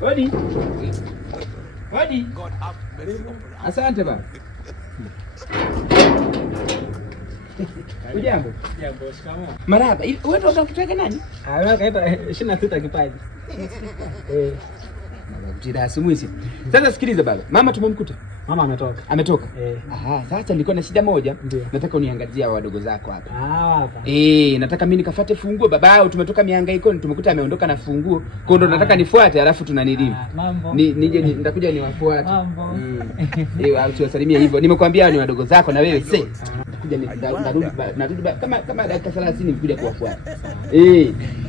Hodi. Hodi. Asante baba. Ujambo? Jambo, shikamoo. Marhaba. Wewe ndo unataka nani? Wewe kaita 26 kipaji. Jida simuisi. Sasa sikiliza baba. Mama tumemkuta. Mama ametoka. Ametoka? Aha, sasa nilikuwa na shida moja. Nataka uniangazie wadogo zako hapa. Hapa. Nataka mimi nikafuate funguo babao, tumetoka mihangaikoni, tumekuta ameondoka na funguo. Kwa hiyo ndo nataka nifuate alafu tunanilimu. Mambo. Nije nitakuja niwafuate. Mambo. Au tuwasalimia hivyo. Nimekwambia ni wadogo zako na wewe sasa. Nitakuja narudi kama dakika 30 nikuja kuwafuata.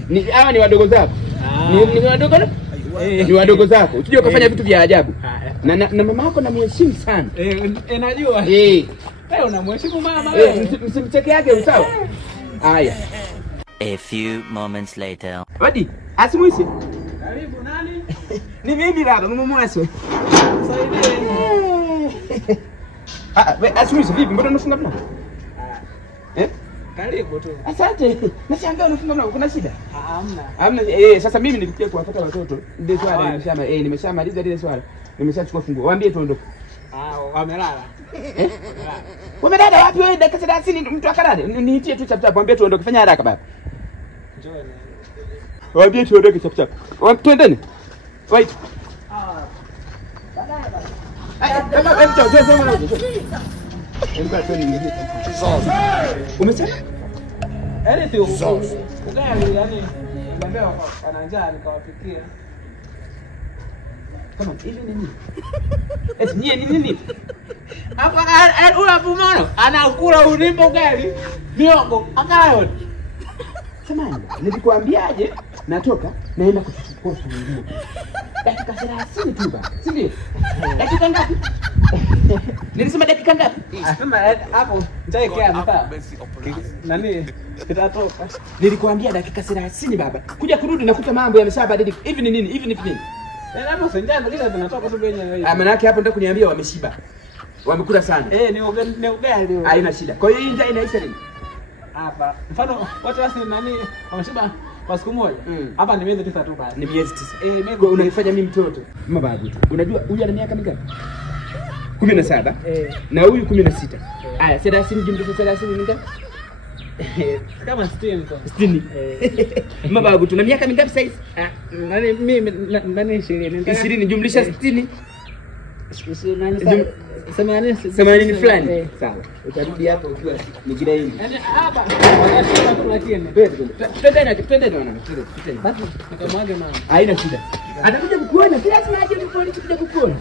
Ni hawa ni wadogo zako. Ni wadogo na ni wadogo zako. Usije ukafanya vitu vya ajabu. Na mama yako namheshimu sana. Najua. Wewe unamheshimu mama wewe. Msimcheke yake sawa? Haya. A few moments later. Hodi, asimuisi. Karibu nani? Ni mimi baba, mama Mwaso. Saidie. Wewe asimuisi vipi? Mbona unafunga mlango? Karibu tu. Asante. Nashangaa unafunga mlango, kuna shida? Hamna. Hamna. Sasa mimi nilikuja kuwafuata watoto. Ndio swala nimeshamaliza ile swala. Nimeshachukua funguo. Waambie tuondoke. Wamelala. Wamelala wapi wewe? Dakika 30 mtu akalale. Niitie tu chap chap. Waambie tuondoke. Fanya haraka baba. Njoo. Waambie tuondoke chap chap. Twendeni. Wait. Umesema? Ugali yani niambia ana njaa nikawapikia. Kama hivi nini? Nyie nini? Hapa unapumona anakula ulimbo ugali. Miogo akayo. Samani, nilikwambiaje? Natoka naenda kuchukua funguo. Dakika 30 tu baba. Si ndio? Dakika ngapi? Nilisema dakika ngapi? Sema hapo nitaekea mtaa. Nani kitatoka? Nilikwambia dakika 30 baba. Kuja kurudi nakuta mambo yameshabadilika. Hivi ni nini? Hivi ni nini? Hapo senjana kisha tunatoka tu wenyewe. Maana yake hapo ndio kuniambia wameshiba. Wamekula sana. Ni ugali. Haina shida. Kwa hiyo hii njaa inaisha lini? Hapa. Mfano watu wasi nani wameshiba kwa siku moja. Hapa ni miezi 9 tu basi. Ni miezi 9. Miezi unaifanya mimi mtoto. Mababu tu. Unajua huyu ana miaka mingapi? 17. Na huyu 16. Haya, 30 jumlisha 30 ni ngapi? Kama 60 tu. 60. Mababu tu na miaka mingapi sasa hivi? Nani mimi nani 20. 20 jumlisha 60. 80 fulani. Sawa. Utarudi hapo ukiwa ni kila hivi. Yaani hapa wanasema tu lakini. Twende bwana. Basi nikamwage mama. Haina shida. Atakuja kukuona, si lazima aje polisi kuja kukuona.